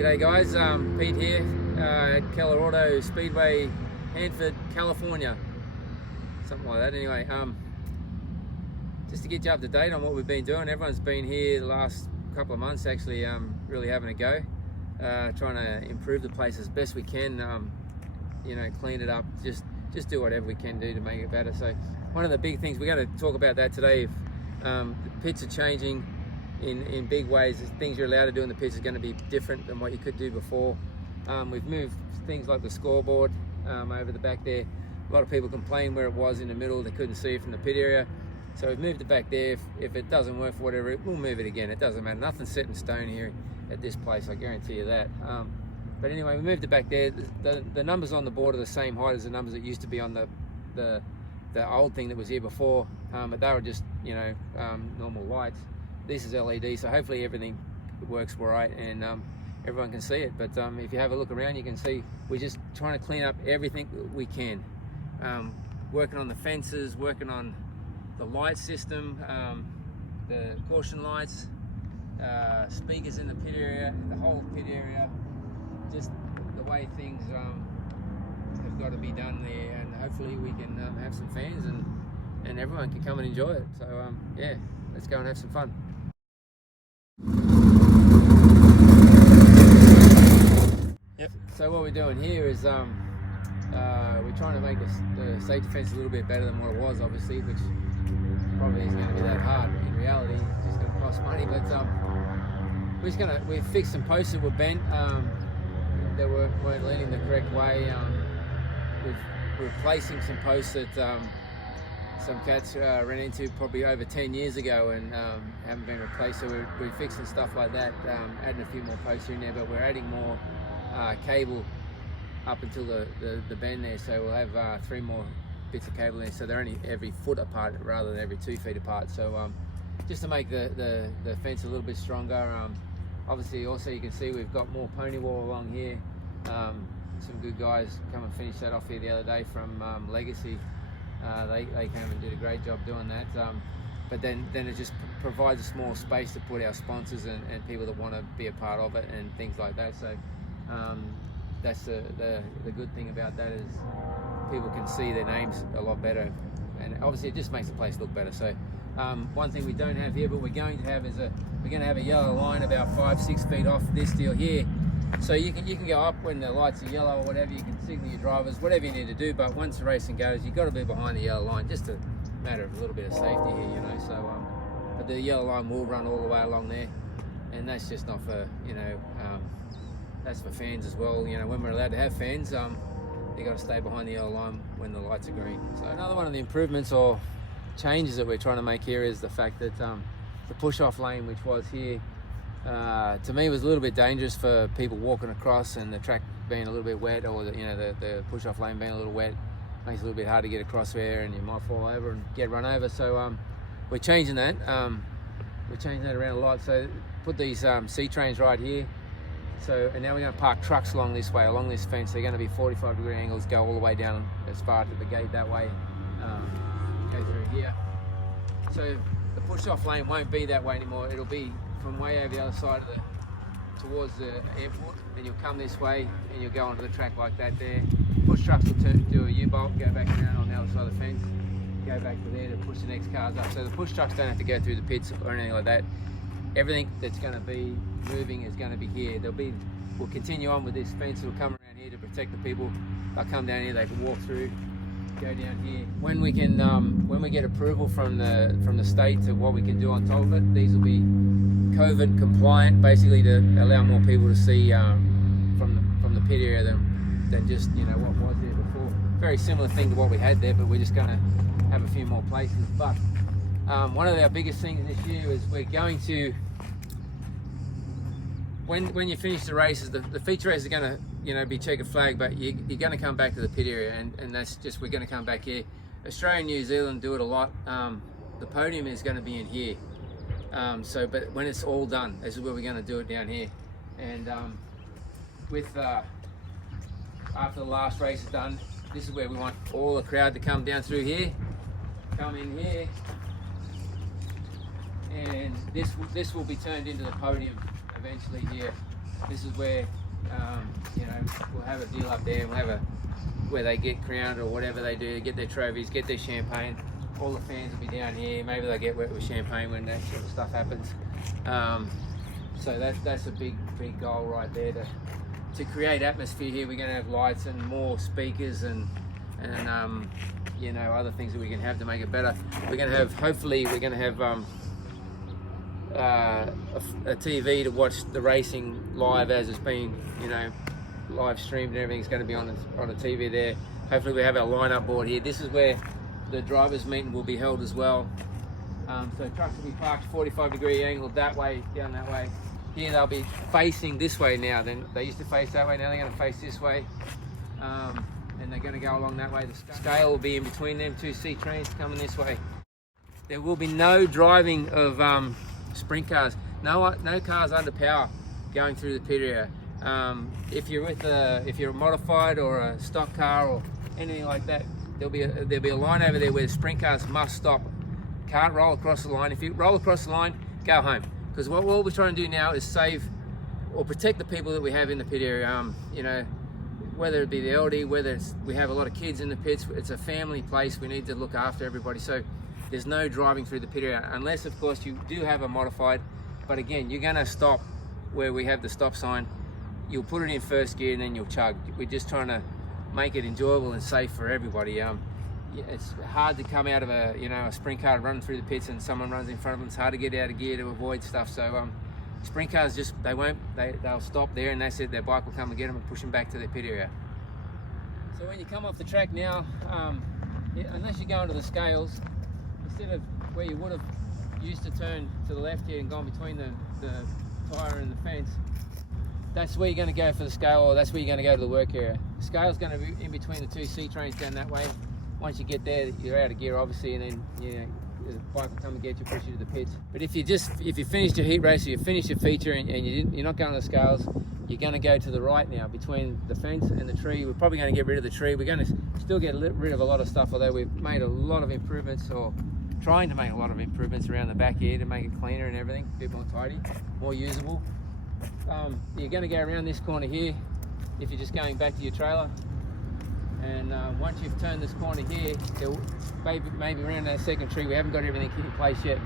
G'day guys, Pete here at Colorado Speedway, Hanford, California, something like that. Anyway, just to get you up to date on what we've been doing. Everyone's been here the last couple of months actually, really having a go, trying to improve the place as best we can, you know, clean it up, just do whatever we can do to make it better. So one of the big things, we're going to talk about that today. The pits are changing in big ways. Things you're allowed to do in the pits is going to be different than what you could do before. We've moved things like the scoreboard over the back there. A lot of people complain where it was in the middle, they couldn't see it from the pit area. So we've moved it back there. If it doesn't work for whatever, we'll move it again. It doesn't matter. Nothing's set in stone here at this place, I guarantee you that. But anyway, we moved it back there. The numbers on the board are the same height as the numbers that used to be on the old thing that was here before, but they were just, you know, normal lights. This is LED, so hopefully everything works right and everyone can see it. But if you have a look around, you can see we're just trying to clean up everything we can. Working on the fences, working on the light system, the caution lights, speakers in the pit area, the whole pit area, just the way things have got to be done there, and hopefully we can have some fans and everyone can come and enjoy it. So yeah, let's go and have some fun. Yep. So what we're doing here is we're trying to make the safety fence a little bit better than what it was, obviously, which probably isn't going to be that hard in reality. It's just going to cost money. But we've fixed some posts that were bent, that weren't leaning the correct way. We're replacing some posts that some cats ran into probably over 10 years ago and haven't been replaced. So we're fixing stuff like that, adding a few more posts here and there, but we're adding more cable up until the bend there. So we'll have 3 more bits of cable there, so they're only every foot apart rather than every 2 feet apart. So just to make the fence a little bit stronger. Obviously also you can see we've got more pony wall along here. Some good guys come and finish that off here the other day from Legacy. They came and did a great job doing that. But then it just provides a small space to put our sponsors and people that want to be a part of it and things like that. So that's the good thing about that, is people can see their names a lot better, and obviously it just makes the place look better. So one thing we don't have here, but we're going to have, is we're going to have a yellow line about 5-6 feet off this deal here. So you can go up when the lights are yellow or whatever, you can signal your drivers, whatever you need to do, but once the racing goes, you've got to be behind the yellow line, just a matter of a little bit of safety here, you know. So but the yellow line will run all the way along there, and that's just not for, you know, that's for fans as well. You know, when we're allowed to have fans, you got to stay behind the yellow line when the lights are green. So another one of the improvements or changes that we're trying to make here is the fact that the push-off lane, which was here, to me was a little bit dangerous for people walking across, and the track being a little bit wet, or the push-off lane being a little wet, makes it a little bit hard to get across there, and you might fall over and get run over. So we're changing that. We're changing that around a lot. So put these C-trains right here. So, and now we're going to park trucks along this way, along this fence. They're going to be 45-degree angles, go all the way down as far to the gate that way, go through here. So the push-off lane won't be that way anymore. It'll be from way over the other side of towards the airport, and you'll come this way and you'll go onto the track like that there. Push trucks will do a U-bolt, go back around on the other side of the fence, go back to there to push the next cars up. So the push trucks don't have to go through the pits or anything like that. Everything that's going to be moving is going to be here. We'll continue on with this fence. It'll come around here to protect the people. They'll come down here, they can walk through, go down here. When we get approval from the state to what we can do on top of it, these will be COVID compliant, basically to allow more people to see from the pit area than just, you know, what was there before. Very similar thing to what we had there, but we're just going to have a few more places. But one of our biggest things this year is we're going to, when you finish the races, the feature races are going to, you know, be checkered flag, but you're going to come back to the pit area, and that's just, we're going to come back here. Australia and New Zealand do it a lot. The podium is going to be in here. But when it's all done, this is where we're going to do it, down here. And after the last race is done, this is where we want all the crowd to come down through here, come in here, and this will be turned into the podium eventually here. This is where you know, we'll have a deal up there, and we'll have where they get crowned or whatever they do, get their trophies, get their champagne. All the fans will be down here. Maybe they'll get wet with champagne when that sort of stuff happens. So that's a big goal right there, to create atmosphere here. We're going to have lights and more speakers and you know, other things that we can have to make it better. We're going to have, hopefully, we're going to have a TV to watch the racing live as it's being, you know, live streamed, and everything's going to be on a TV there. Hopefully we have our lineup board here. This is where the drivers' meeting will be held as well. So trucks will be parked 45-degree angle that way, down that way. Here they'll be facing this way now. Then they used to face that way, now they're going to face this way. And they're going to go along that way. The scale will be in between them two C trains coming this way. There will be no driving of sprint cars. No cars under power going through the pit area. If you're a modified or a stock car or anything like that, there'll be a line over there where the sprint cars must stop. Can't roll across the line. If you roll across the line, go home. Because what we're trying to do now is save or protect the people that we have in the pit area. You know, whether it be the elderly, whether we have a lot of kids in the pits, it's a family place. We need to look after everybody. So there's no driving through the pit area, unless of course you do have a modified. But again, you're going to stop where we have the stop sign. You'll put it in first gear and then you'll chug. We're just trying to make it enjoyable and safe for everybody. It's hard to come out of a sprint car running through the pits and someone runs in front of them. It's hard to get out of gear to avoid stuff. So sprint cars they'll stop there, and that's it. Their bike will come and get them and push them back to their pit area. So when you come off the track now, unless you go into the scales, instead of where you would have used to turn to the left here and gone between the tyre and the fence, that's where you're going to go for the scale, or that's where you're going to go to the work area. The scale's going to be in between the two C trains down that way. Once you get there, you're out of gear obviously, and then the bike will come and get you, push you to the pits. But if you finished your heat race, or you finished your feature, and you're not going to the scales, you're going to go to the right now between the fence and the tree. We're probably going to get rid of the tree. We're going to still get rid of a lot of stuff, although we've made a lot of improvements, or trying to make a lot of improvements around the back here to make it cleaner and everything, a bit more tidy, more usable. You're going to go around this corner here if you're just going back to your trailer. And once you've turned this corner here, maybe around that second tree, we haven't got everything in place yet.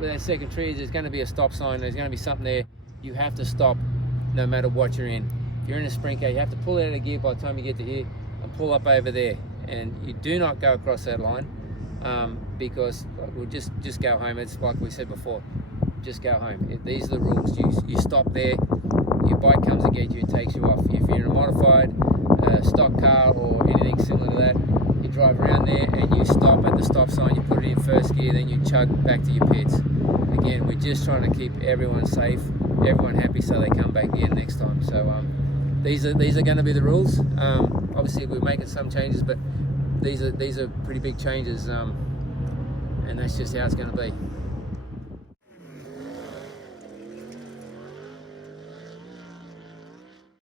With that second tree, there's going to be a stop sign. There's going to be something there. You have to stop no matter what you're in. If you're in a sprint car, you have to pull out of gear by the time you get to here and pull up over there. And you do not go across that line because we'll just go home. It's like we said before, just go home. These are the rules. You stop there, your bike comes and gets you and takes you off. If you're in a modified stock car or anything similar to that, you drive around there and you stop at the stop sign, you put it in first gear, then you chug back to your pits. Again, we're just trying to keep everyone safe, everyone happy, so they come back again next time. So these are going to be the rules. Obviously we're making some changes, but these are pretty big changes, and that's just how it's going to be.